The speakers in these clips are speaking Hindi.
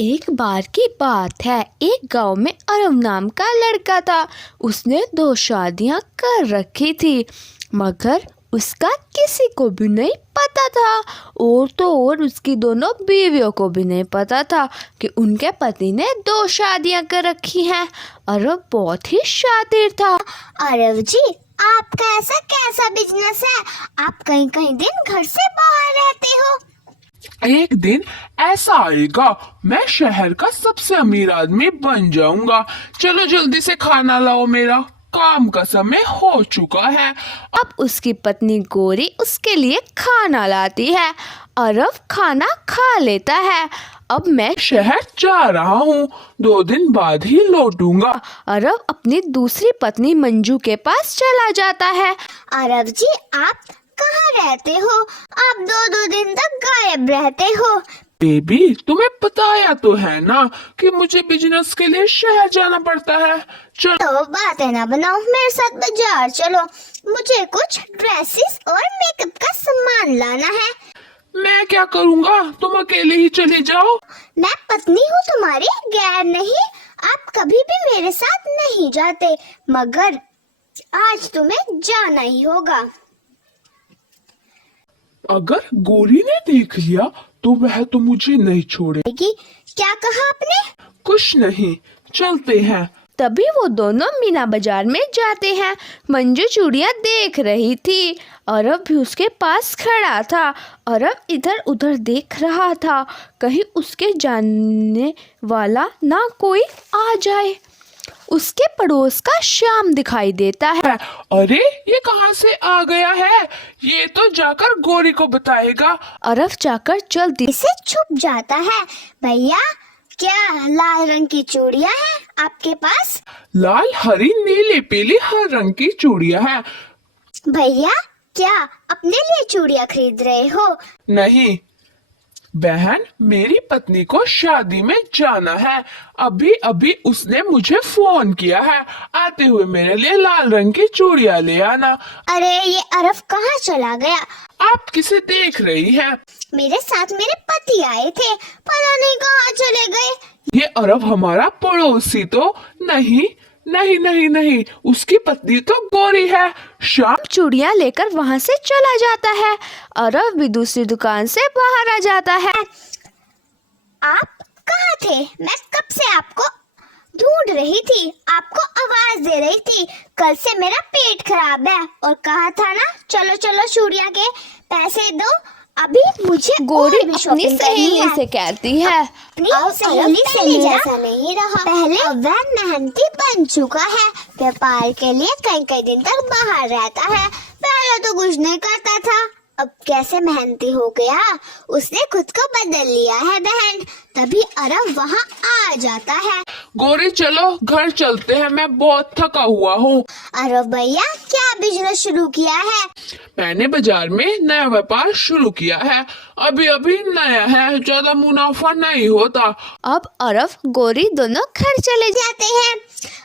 एक बार की बात है, एक गांव में अरव नाम का लड़का था। उसने 2 शादियां कर रखी थी, मगर उसका किसी को भी नहीं पता था। और तो और उसकी दोनों बीवियों को भी नहीं पता था कि उनके पति ने 2 शादियां कर रखी हैं। अरव बहुत ही शातिर था। अरव जी, आपका ऐसा कैसा बिजनेस है? आप कहीं कहीं दिन घर से बाहर रहते हो। एक दिन ऐसा आएगा, मैं शहर का सबसे अमीर आदमी बन जाऊंगा। चलो जल्दी से खाना लाओ, मेरा काम का समय हो चुका है। अब उसकी पत्नी गोरी उसके लिए खाना लाती है। अरव खाना खा लेता है। अब मैं शहर जा रहा हूँ, 2 दिन बाद ही लौटूंगा। अरव अपनी दूसरी पत्नी मंजू के पास चला जाता है। अरव जी, आप कहाँ रहते हो? आप 2-2 दिन तक गायब रहते हो। बेबी, तुम्हें बताया तो है ना कि मुझे बिजनेस के लिए शहर जाना पड़ता है। चलो तो बातें ना बनाओ, मेरे साथ बाजार चलो। मुझे कुछ ड्रेसेस और मेकअप का सामान लाना है। मैं क्या करूँगा, तुम अकेले ही चले जाओ। मैं पत्नी हूँ तुम्हारी, गैर नहीं। आप कभी भी मेरे साथ नहीं जाते, मगर आज तुम्हें जाना ही होगा। अगर गोरी ने देख लिया तो वह तो मुझे नहीं छोड़ेगी। क्या कहा आपने? कुछ नहीं, चलते हैं। तभी वो दोनों मीना बाजार में जाते हैं। मंजू चूड़ियाँ देख रही थी। अरब भी उसके पास खड़ा था। अरब इधर उधर देख रहा था, कहीं उसके जानने वाला ना कोई आ जाए। उसके पड़ोस का श्याम दिखाई देता है। अरे ये कहाँ से आ गया है? ये तो जाकर गोरी को बताएगा। अरब जाकर जल्दी इसे छुप जाता है। भैया, क्या लाल रंग की चूड़ियाँ हैं आपके पास? लाल, हरी, नीली, पीली, हर रंग की चूड़ियाँ हैं। भैया, क्या अपने लिए चूड़ियाँ खरीद रहे हो? नहीं बहन, मेरी पत्नी को शादी में जाना है। अभी अभी उसने मुझे फोन किया है, आते हुए मेरे लिए लाल रंग की चूड़ियाँ ले आना। अरे ये अरब कहाँ चला गया? आप किसे देख रही हैं? मेरे साथ मेरे पति आए थे, पता नहीं कहाँ चले गए। ये अरब हमारा पड़ोसी तो नहीं। नहीं नहीं नहीं, उसकी पत्नी तो गोरी है। शाम चूड़ियाँ लेकर वहाँ से चला जाता है। अरब भी दूसरी दुकान से बाहर आ जाता है। आप कहाँ थे? मैं कब से आपको ढूंढ रही थी, आपको आवाज दे रही थी। कल से मेरा पेट खराब है और कहा था ना, चलो चलो चूड़ियाँ के पैसे दो। अभी मुझे गोरी और भी अपनी शॉपिंग करनी सहेली है। से कहती है। अब सहेली से जैसा नहीं रहा। पहले वह मेहनती बन चुका है, व्यापार के लिए कई कई दिन तक बाहर रहता है। पहले तो कुछ नहीं करता था, अब कैसे मेहनती हो गया। उसने खुद को बदल लिया है बहन। तभी अरब वहाँ आ जाता है। गोरी, चलो घर चलते हैं, मैं बहुत थका हुआ हूँ। अरब भैया, क्या बिजनेस शुरू किया है? मैंने बाजार में नया व्यापार शुरू किया है। अभी अभी नया है, ज्यादा मुनाफा नहीं होता। अब अरब गोरी दोनों घर चले जाते हैं।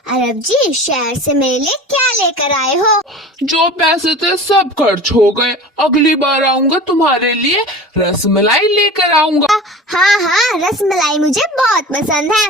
अरब जी, शहर से मेरे लिए क्या लेकर आए हो? जो पैसे थे सब खर्च हो गए। अगली बार आऊंगा तुम्हारे लिए रसमलाई लेकर आऊंगा। हाँ हाँ, रसमलाई मुझे बहुत पसंद है।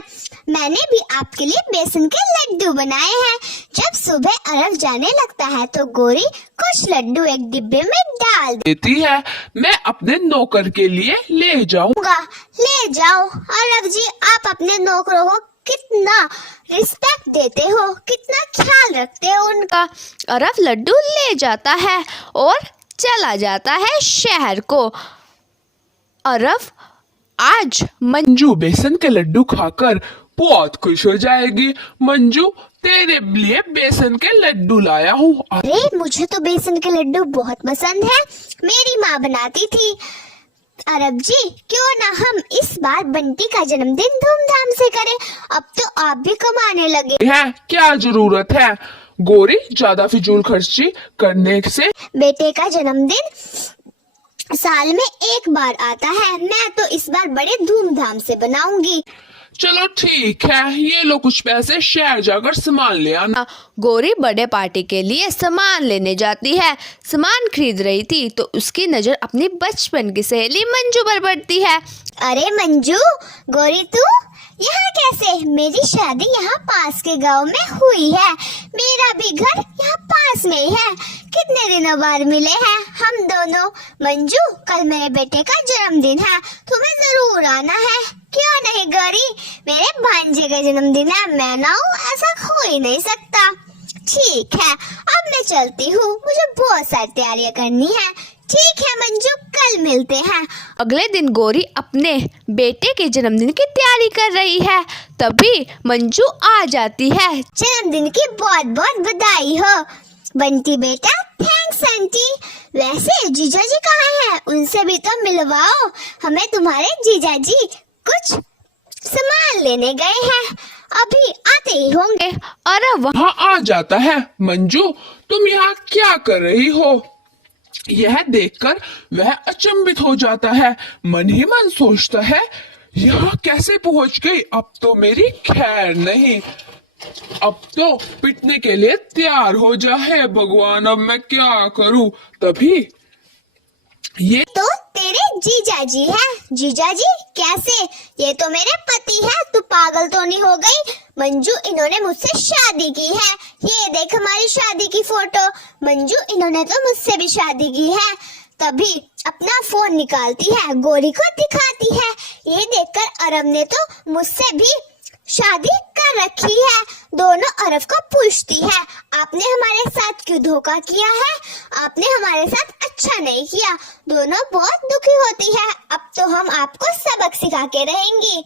मैंने भी आपके लिए बेसन के लड्डू बनाए हैं। जब सुबह अरब जाने लगता है तो गोरी कुछ लड्डू एक डिब्बे में डाल देती है। मैं अपने नौकर के लिए ले जाऊंगा। ले जाओ। अरब जी, आप अपने नौकरों को कितना रिस्पेक्ट देते हो, कितना ख्याल रखते हो उनका। अरब लड्डू ले जाता है और चला जाता है शहर को। अरब आज मंजू बेसन के लड्डू खाकर बहुत खुश हो जाएगी। मंजू, तेरे लिए बेसन के लड्डू लाया हूँ। अरे मुझे तो बेसन के लड्डू बहुत पसंद है, मेरी माँ बनाती थी। अरब जी, क्यों ना हम इस बार बंटी का जन्मदिन धूमधाम से करें। अब तो आप भी कमाने लगे हैं, क्या जरूरत है गोरी ज्यादा फिजूल खर्ची करने से? बेटे का जन्मदिन साल में एक बार आता है, मैं तो इस बार बड़े धूमधाम से बनाऊंगी। चलो ठीक है, ये लो कुछ पैसे, शहर जाकर सामान ले आना। गौरी बर्थडे पार्टी के लिए सामान लेने जाती है। सामान खरीद रही थी तो उसकी नजर अपनी बचपन की सहेली मंजू पर पड़ती है। अरे मंजू, गौरी तू यहाँ कैसे? मेरी शादी यहाँ पास के गांव में हुई है। मेरा भी घर यहाँ पास में ही है। कितने दिनों बाद मिले हैं हम दोनों। मंजू, कल मेरे बेटे का जन्मदिन है, तुम्हें जरूर आना है। क्यों नहीं गौरी, मेरे भांजे का जन्मदिन है, मैं ना आऊं ऐसा हो ही नहीं सकता। ठीक है, अब मैं चलती हूँ, मुझे बहुत सारी तैयारियां करनी है। ठीक है मंजू, कल मिलते हैं। अगले दिन गौरी अपने बेटे के जन्मदिन की तैयारी कर रही है, तभी मंजू आ जाती है। जन्मदिन की बहुत बहुत बधाई हो बंटी बेटा। Thanks aunty. वैसे जीजा जी कहाँ हैं? उनसे भी तो मिलवाओ, हमें तुम्हारे जीजा जी कुछ सामान लेने गए हैं, अभी आते ही होंगे। और वहाँ आ जाता है। मंजू, तुम यहाँ क्या कर रही हो? यह देखकर वह अचंभित हो जाता है। मन ही मन सोचता है, यहाँ कैसे पहुंच गई? अब तो मेरी खैर नहीं, अब तो पिटने के लिए तैयार हो जा। है भगवान, अब मैं क्या करूं? तभी ये तो तेरे जीजा जी हैं। जीजा जी कैसे? ये तो मेरे पति है। तू पागल तो नहीं हो गई? मंजू, इन्होंने मुझसे शादी की है। ये देख हमारी शादी की फोटो। मंजू, इन्होंने तो मुझसे भी शादी की है। तभी अपना फोन निकालती है, गौरी को दिखाती है। ये देखकर अरब ने तो मुझसे भी शादी कर रखी है। दोनों अरब को पूछती है, आपने हमारे साथ क्यों धोखा किया है? आपने हमारे साथ अच्छा नहीं किया। दोनों बहुत दुखी होती है। अब तो हम आपको सबक सिखा के रहेंगी।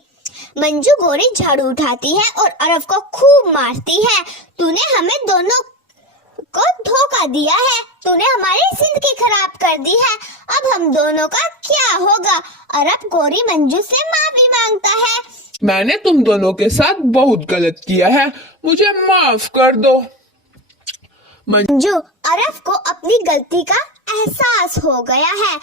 मंजू गौरी झाड़ू उठाती है और अरब को खूब मारती है। तूने हमें दोनों को धोखा दिया है, तूने हमारी जिंदगी खराब कर दी है। अब हम दोनों का क्या होगा? अरब गौरी मंजू से माफी मांगता है। मैंने तुम दोनों के साथ बहुत गलत किया है, मुझे माफ कर दो। मंजू, अरब को अपनी गलती का एहसास हो गया है।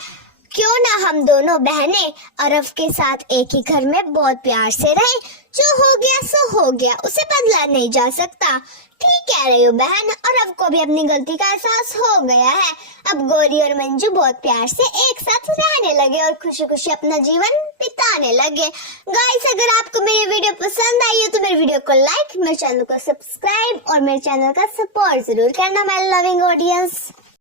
क्यों ना हम दोनों बहनें अरब के साथ एक ही घर में बहुत प्यार से रहें। जो हो गया सो हो गया, उसे बदला नहीं जा सकता। ठीक कह रही हो बहन, अरब को भी अपनी गलती का एहसास हो गया है। अब गौरी और मंजू बहुत प्यार से एक साथ रहने लगे और खुशी खुशी अपना जीवन बिताने लगे। गाइस, अगर आपको मेरी वीडियो पसंद आई हो तो मेरे वीडियो को लाइक, मेरे चैनल को सब्सक्राइब और मेरे चैनल का सपोर्ट जरूर करना माय लविंग ऑडियंस।